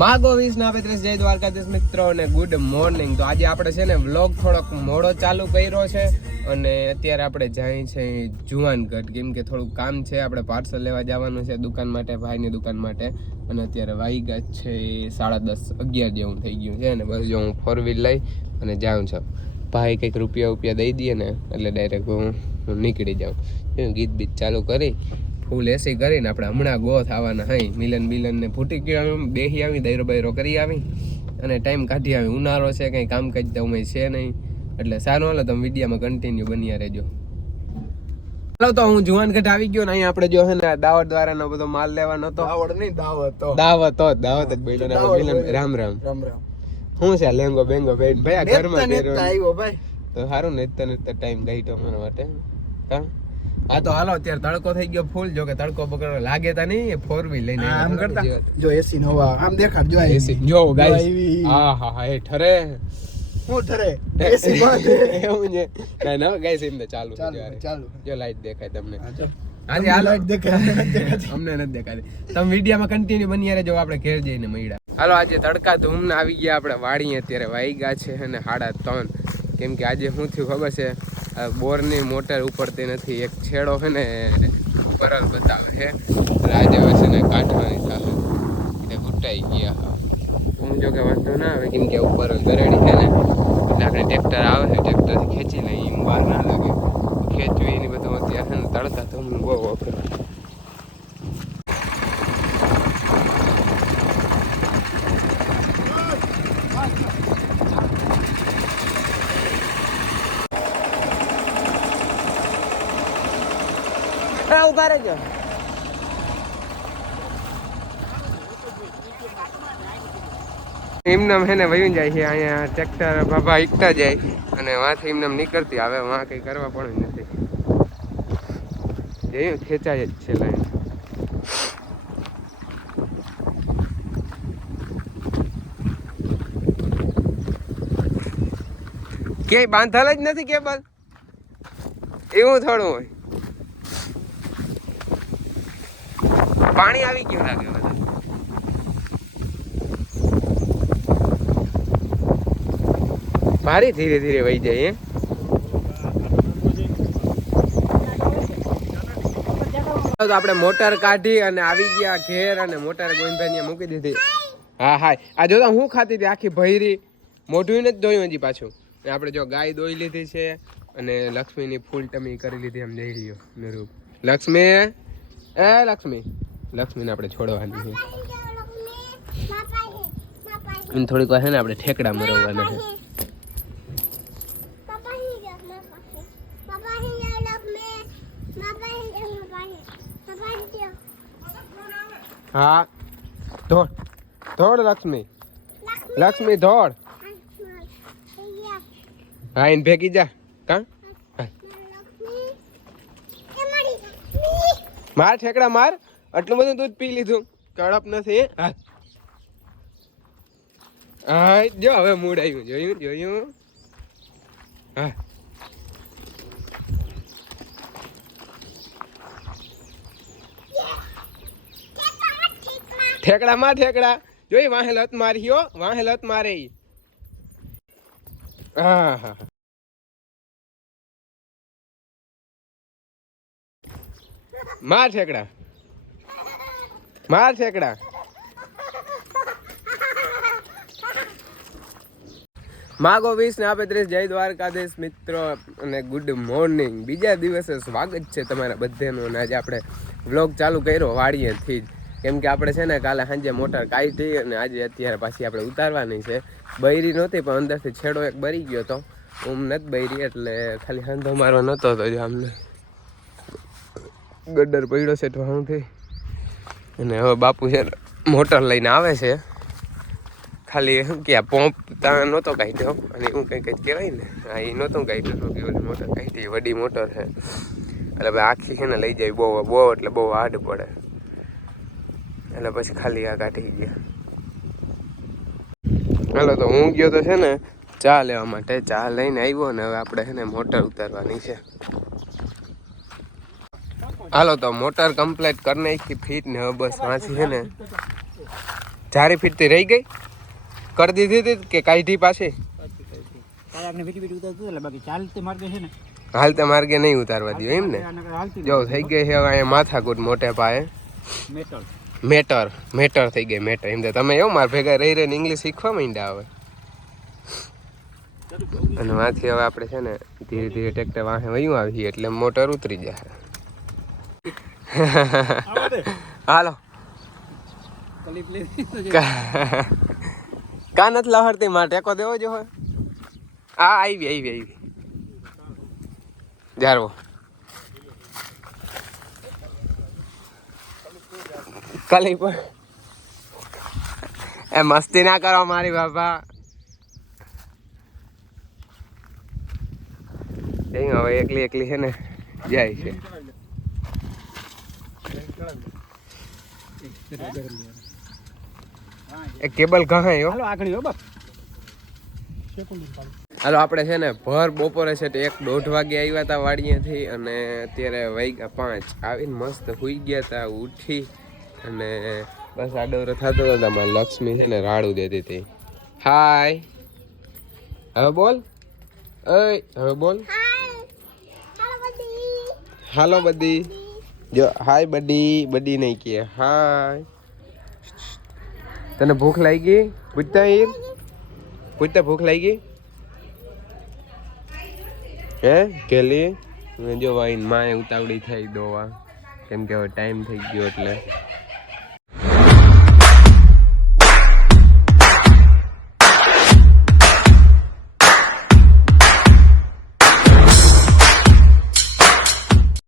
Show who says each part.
Speaker 1: માગો વીસ ના પેત્રીસ, જય દ્વારકાધીશ મિત્રો અને ગુડ મોર્નિંગ તો આજે આપણે છે ને વ્લોગ થોડોક મોડો ચાલુ કર્યો છે અને અત્યારે આપણે જાય છે જુવાનગઢ. કેમ કે થોડુંક કામ છે, આપણે પાર્સલ લેવા જવાનું છે દુકાન માટે, ભાઈની દુકાન માટે. અને અત્યારે વાઈગા છે સાડા દસ, અગિયાર જેવું થઈ ગયું છે અને બસ જો હું ફોર વ્હીલ લઈ અને જાઉં છું. ભાઈ કંઈક રૂપિયા રૂપિયા દઈ દઈએ ને, એટલે ડાયરેક્ટ હું નીકળી જાઉં. ગીત બીત ચાલુ કરી ફૂલ એસી કરીને આપણે હમણાં ગો થવાના હઈ. મિલન બિલનને ફૂટી ગયો બેહી આવી દૈરો બૈરો કરી આવી અને ટાઈમ કાઢી આવી. ઉનાળો છે કંઈ કામ કાજ તો અમે છે નહીં. એટલે સારું હાલો તમે વિડીયામાં કન્ટિન્યુ બન્યા રહેજો. ચાલો તો હું જુવાનગઢ આવી ગયો ને અહીંયા આપણે જો હે ને દાવત દ્વારાનો બધો માલ લેવાનો હતો.
Speaker 2: આવડ નહીં દાવત તો.
Speaker 1: દાવત તો દાવત જ બેઠો ને મિલન રામ રામ.
Speaker 2: રામ રામ.
Speaker 1: શું છે લેંગો બેંગો ભાઈ ભાઈ ઘરમાં.
Speaker 2: આવ્યો ભાઈ.
Speaker 1: તો સારું ને નેતા ટાઈમ ગઈ તો મારા માટે. હા આ તો હાલો અત્યારે તડકો થઈ ગયો ફૂલ જો કે તડકો બગડો લાગે તા નહીં ફોર વ્હીલ લઈને
Speaker 2: આમ કરતા. જો એસી નવા આમ દેખાડ જો
Speaker 1: એસી જો ગાઈસ હા હા હા એ ઠરે.
Speaker 2: હું ઠરે? એસી બંધ.
Speaker 1: એવું છે. ના ના ગાઈસ એમને ચાલુ
Speaker 2: ચાલુ ચાલુ.
Speaker 1: જો લાઈટ દેખાય તમને. આજે આ
Speaker 2: લાઈટ દેખાય? અમને નથી દેખાતી.
Speaker 1: તમે વિડીયોમાં કન્ટિન્યુ બની રહેજો આપણે ઘેર જઈને મળ્યા. હાલો આજે તડકા ધૂમને આવી ગયા આપણે વાળીએ અત્યારે વાઈ ગયા છે અને સાડા ત્રણ. કેમ કે આજે શું થયું ખબર છે? બોરની મોટર ઉપડતી નથી. એક છેડો છે ને પરલ બતાવે છે. આજે હવે છે ને કાઢવાની સાથે એટલે ઘૂંટાઈ ગયા. હું જો કે વાંધો ના આવે, કેમ કે ઉપર ગરેડી છે ને. એટલે આપણે ટ્રેક્ટર આવે છે, ટ્રેક્ટરથી ખેંચી લઈએ, એમ બહાર ના લાગે. ખેંચવી એની બધું અત્યારે ને તળતા તો બહુ વપરાય ઊભા રહેજો. એમનામ હે વયું જાય છે, અહીંયા ટ્રેક્ટર બાબા એકતા જાય અને વાંથી એમનામ નીકળતી આવે વાં કંઈ કરવા પણ નથી. જોયું, ખેંચાય જ છે લાઈન. ક્યાંય બાંધાલા જ નથી કેબલ? એવું થોડું હોય. પાણી આવી ગયું લાગે ભારી ધીરે ધીરે વહી જાય, એમ? તો આપણે મોટર કાઢી અને આવી ગયા ઘેર અને મોટર ગોવિંદભાઈ મૂકી દીધી. હા હા. આ જોતા હું ખાતી હતી આખી ભૈરી. મોઢું નથી ધોયું હજી પાછું. આપણે જો ગાય દોઈ લીધી છે અને લક્ષ્મીની ફૂલ ટમી કરી લીધી એમ જઈ રહ્યો નિરૂપ લક્ષ્મી? એ લક્ષ્મી. લક્ષ્મીને આપણે છોડવાની છે. અને થોડીક વાર છે ને આપણે ઠેકડા મરવવાના છે. હા ધોડ ધોડ લક્ષ્મી. લક્ષ્મી ધોડ હા એને ભેગી જા. કા? માર ઠેકડા માર. આટલું બધું દૂધ પી લીધું. કડપ નથી. હા. જો હવે મૂડ આવ્યું. જોયું જોયું. હા. ઠેકડા માં ઠેકડા. જોઈ વાહે લત મારી હો વાહે લત મારે હા હા. માર ઠેકડા. માર છેકડા માગો વીસ ને આપે ત્રીસ. જય દ્વારકાધીશ મિત્રો અને ગુડ મોર્નિંગ બીજા દિવસે સ્વાગત છે તમારા બધાનું અને આજે આપણે વ્લોગ ચાલુ કર્યો વાડીએથી જ. કેમ કે આપણે છે ને કાલે સાંજે મોટર કાઢી અને આજે અત્યારે પાછી આપણે ઉતારવાની છે. બૈરી નહોતી પણ અંદરથી છેડો એક બરી ગયો તો. ઊમ નથી બૈરી એટલે ખાલી હાંધો મારવા નહોતો તો જો અમને ગડર પડ્યો છે ઠવાણુંથી અને હવે બાપુ છે મોટર લઈને આવે છે. ખાલી શું કે આ પંપ ત્યાં નહોતો કાઢ્યો અને એવું કંઈ કંઈ કહેવાય ને હા એ નહોતો કાઢ્યો તો કે ઓલી મોટર કાઢી, વડી મોટર છે. એટલે ભાઈ આખી છે ને લઈ જાય બહુ બહુ એટલે બહુ હાર્ડ પડે. એટલે પછી ખાલી આ કાઢી ગયા. હાલો, તો હું ગયો તો છે ને ચા લેવા માટે, ચા લઈને આવ્યો ને હવે આપણે છે ને મોટર ઉતારવાની છે. હાલો તો મોટર કમ્પ્લીટ કરી નાખી ફીટ ને હવે બસ વાંચી છે ને. જારી થી રહી ગઈ? કરી દીધી હતી કે કાઢી
Speaker 3: ને.
Speaker 1: હાલતા માર્ગે નહીં ઉતારવા દો એમ ને? જો થઈ ગઈ છે હવે અહીંયા માથાકૂટ મોટે પાયે. મેટર મેટર થઈ ગઈ મેટર. એમ તો તમે એવું માર ભેગા રહી રહીને ઇંગ્લિશ શીખવા માંડ્યા હવે. અને વાંથી હવે આપણે છે ને ધીરે ધીરે ટ્રેક્ટર વાહે વયું આવીએ એટલે મોટર ઉતરી જાય. હાલો. કા નથી લહરતી માં ટેકો દેવો જો હોય. આ આવી આવી આવી. જારવો કલી પણ એ મસ્તી ના કરો મારી બાપા. હવે એકલી એકલી છે ને જાય છે. એ કેબલ કહે
Speaker 3: હાલો આગળ હો બાપ
Speaker 1: હાલો આપણે છે ને ભર બપોરે છે તે એક દોઢ વાગે આવ્યા હતા વાડીએથી અને અત્યારે વાગ્યા પાંચ. આવીને મસ્ત સુઈ ગયા હતા ઉઠી અને બસ આડવરો થતો હતો તમારે લક્ષ્મી છે ને રાડું દેતી હતી. હાય. હવે બોલ. હવે બોલ. હાલો બધી. જો હાય બડી બડી નહીં કે હાય તને ભૂખ લાગી? ગઈ પૂછતા ઈર પૂછતા ભૂખ લાગી? ગઈ હે કેલી જો વાઈન, માએ ઉતાવળી થઈ દોવા. કેમ કે હવે ટાઈમ થઈ ગયો એટલે.